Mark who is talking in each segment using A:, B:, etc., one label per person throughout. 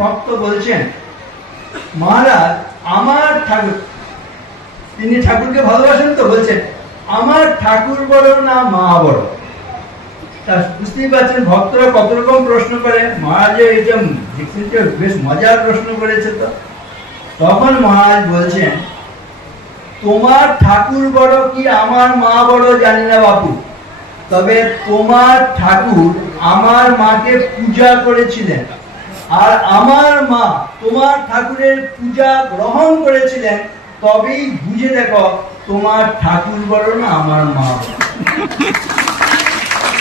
A: ভক্ত বলছেন, মহারাজ, আমার ঠাকুর তিনি ঠাকুরকে ভালোবাসেন তো, বলছেন, আমার ঠাকুর বড় না মা বড়? তা বুঝতেই পারছেন, ভক্তরা কত রকম প্রশ্ন করে। মহারাজের বেশ মজার প্রশ্ন করেছে তো। তখন মহারাজ বলছেন, তোমার ঠাকুর বড় কি আমার মা বড় জানি না বাপু? তবে তোমার ঠাকুর আমার মাকে পূজা করেছিলেন। আর আমার মা তোমার ঠাকুরের পূজা গ্রহণ করেছিলেন, তবেই বুঝে দেখো তোমার ঠাকুর বড় না আমার মা।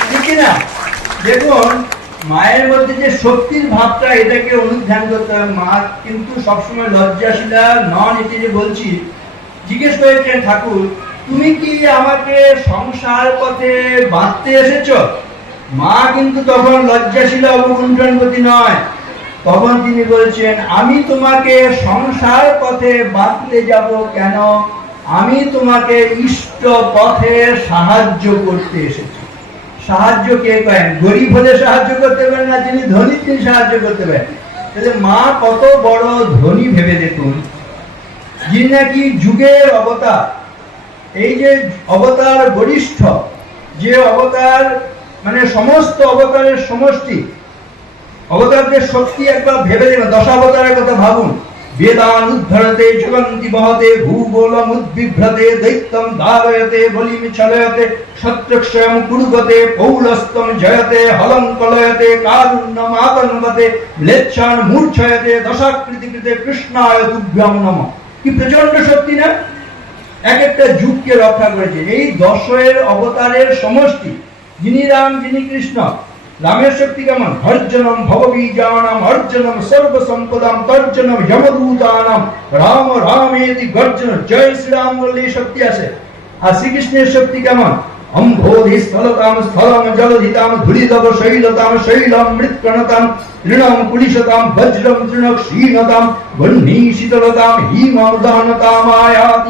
A: ঠিক না? দেখুন, মায়ের মধ্যে যে শক্তির ভাবটা, এটাকে অনুধ্যান করতে হবে। মা কিন্তু সবসময় লজ্জাশীলা নন এটি যে বলছি, জিজ্ঞেস করেছেন ঠাকুর তুমি কি আমাকে সংসার পথে বাঁধতে এসেছ? মা কিন্তু তখন লজ্জাশীলা অবগুণ্ঠনপতি নয়। তখন তিনি বলছেন, আমি তোমাকে সংসার পথে বাঁধতে যাব কেন? আমি তোমাকে ইষ্ট পথে সাহায্য করতে এসেছি। সাহায্য কে করেন? গরিব হলে সাহায্য করতে পারেন না, যিনি ধনী তিনি সাহায্য করতে পারেন। তাহলে মা কত বড় ধনী ভেবে দেখুন। যিনি নাকি যুগের অবতার এই যে অবতার বরিষ্ঠ, যে অবতার মানে সমস্ত অবতারের সমষ্টি, অবতারদের শক্তি একবার ভেবে দেখবেন দশাবতারের কথা ভাবুন। বেদান উদ্ধরতে যুগন্তি ভূগোলম উদ্বিভ্রতে দৈত্যম ধারয়তে, বলিম কুরুগতে পৌলস্তম জয়তে কলয়তে, কারুণ্যম আতন্বতে ম্লেচ্ছান মূর্ছয়তে, দশাকৃতিকৃতে, কৃষ্ণায় তুভ্যম নম কি প্রচণ্ড শক্তি না? এক একটা যুগকে রক্ষা করেছে এই দশের অবতারের সমষ্টি, যিনি রাম, যিনি কৃষ্ণ, রামের শক্তি কেমন? হর্জনম ভববীজানাম, হর্জনম সর্বসম্পদাম, তর্জনম যমদূতানাম, রাম, রামেতি গর্জন জয় শ্রীরাম বললে এই শক্তি আছে। আর শ্রীকৃষ্ণের শক্তি কেমন? অম্ভোধি স্থলম জলধিতাম, ধুলিতব শৈলতাম, শৈলম মৃৎকণতাম, তৃণম কুলিশতাম বজ্রম তৃণক ক্ষীণতাম শীতলতাম হিমম দহনতাম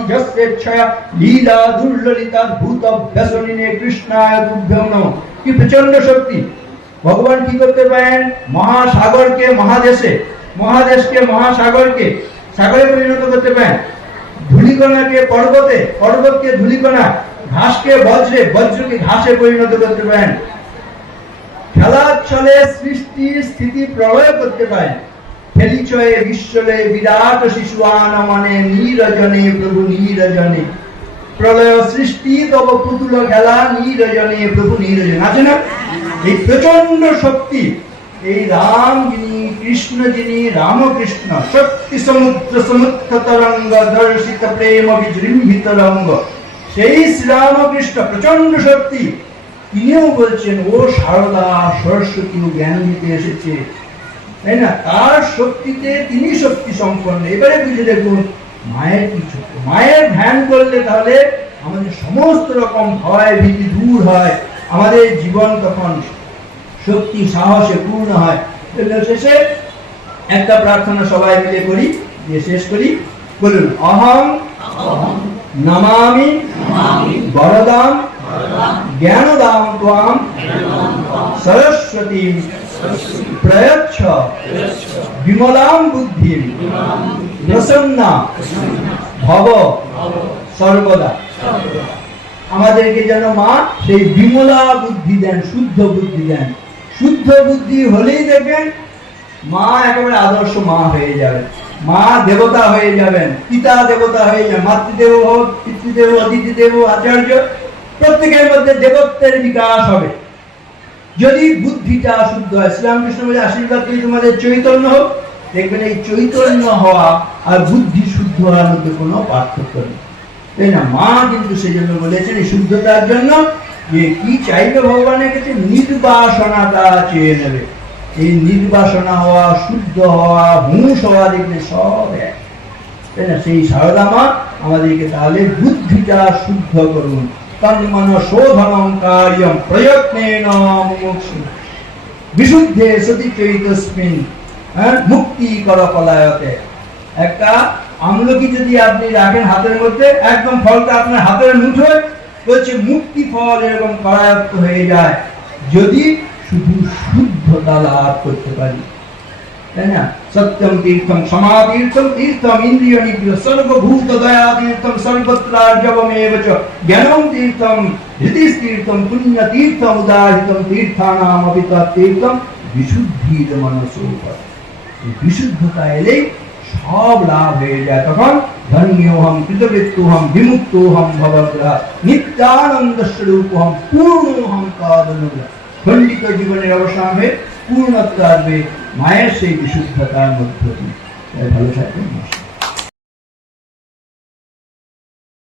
A: যস্যেচ্ছয়া লীলা দুর্ললিতাদ্ভুত ব্যসনিনে কৃষ্ণায় তুভ্যম নমঃ। কি প্রচণ্ড শক্তি! ভগবান কি করতে পারেন? মহাসাগরকে, মহাদেশে, মহাদেশকে, মহাসাগরকে, সাগরে পরিণত করতে পারেন। ধুলিকণাকে, পর্বতে, পর্বতকে ধুলিকণা ঘাসকে বজ্রে, বজ্রকে ঘাসে পরিণত করতে পারেন। খেলার ছলে সৃষ্টি, স্থিতি প্রলয় করতে পারেন। ফেলিছয়ে বিশ্বলে, বিরাট শিশু আনমনে, নীরজনে, প্রভু নীরজনে। প্রলয় সৃষ্টি, তব পুতুল খেলা, নীরজনে, প্রভু নীরজনে। আছে না? এই প্রচণ্ড শক্তি, এই রাম যিনি, কৃষ্ণ যিনি, রামকৃষ্ণ শক্তি সমুদ্র সমুদ্র তরঙ্গ, দর্শিত প্রেম, বিজৃম্ভিত রঙ্গ। সেই শ্রীরামকৃষ্ণ প্রচণ্ড শক্তি। তিনিও বলছেন, ও সারদা সরস্বতী, জ্ঞান দিতে এসেছে। তাই না? তার শক্তিতে তিনি শক্তি সম্পন্ন। এবারে বুঝে দেখুন, মায়ের কি ছোট মায়ের ধ্যান করলে তাহলে আমাদের সমস্ত রকম ভয়, ভীতি দূর হয়। আমাদের জীবন তখন শক্তি, সাহসে পূর্ণ হয়। শেষে একটা প্রার্থনা সবাই মিলে করি, দিয়ে শেষ করি। বলুন অহং নমামি, বরদাম জ্ঞানদাম ত্বাম সরস্বতী প্রয়চ্ছ, বিমলাম বুদ্ধি প্রসন্না, ভব, সর্বদা। আমাদেরকে যেন মা সেই বিমলা বুদ্ধি দেন, শুদ্ধ বুদ্ধি দেন। শুদ্ধ বুদ্ধি হলেই দেখবেন মা একেবারে আদর্শ মা হয়ে যাবে। মা দেবতা হয়ে যাবেন, পিতা দেবতা হয়ে যাবেন, মাতৃদেব হোক, পিতৃদেব, অতিথিদেব, আচার্য, প্রত্যেকের মধ্যে দেবত্বের বিকাশ হবে। যদি বুদ্ধিটা শুদ্ধ হয়, শ্রীরামকৃষ্ণ বলে আশীর্বাদ দিয়ে তোমাদের চৈতন্য হোক, দেখবেন এই চৈতন্য হওয়া আর বুদ্ধি শুদ্ধ হওয়ার মধ্যে কোনো পার্থক্য নেই। তাই না? মা কিন্তু সেই জন্য বলেছেন এই শুদ্ধতার জন্য যে কি চাইবে ভগবানের কাছে, নির্বাসনাটা চেয়ে নেবে। এই নির্বাসনা হওয়া, শুদ্ধ হওয়া হুঁশ হওয়া দেখবে সব এক। তাই না? সেই সারদা মা আমাদেরকে তাহলে বুদ্ধিটা শুদ্ধ করুন। শোধনম কার্যম বিশুদ্ধে সতি চৈতস্মিন হ্যাঁ মুক্তি কর পলায়তে। একটা আমলকি যদি আপনি রাখেন হাতের মধ্যে, একদম ফলটা আপনার হাতের মুঠোয়, বলছে মুক্তি ফল এরকম করায়ত্ত হয়ে যায়। যদি শুধু শুদ্ধতা লাভ করতে পারি। তাই না? সত্যম তীর্থম সমাতীর্থম তীর্থম ইন্দ্রিয় নিগ্রহ সর্বভূত দয়া তীর্থম সর্বত্রার্জবমেব চ জ্ঞানম তীর্থম হৃদিস তীর্থম পুণ্য তীর্থম উদাহৃতম তীর্থানাম অপি তীর্থম বিশুদ্ধির মনসোপর বিশুদ্ধতা এলেই সব লাভ হয়ে যায়। তখন ধন্যোহম কৃতবৃত্তোহম বিমুক্তোহম ভবগ্রহ নিত্যানন্দ স্বরূপহম পূর্ণোহম তদনুগ্রহ খণ্ডিত জীবনের অবসান হয়ে পূর্ণত্ব আসবে মায়ের সেই বিশুদ্ধতার মধ্য দিয়ে তাই ভালো থাকবেন, নমস্কার।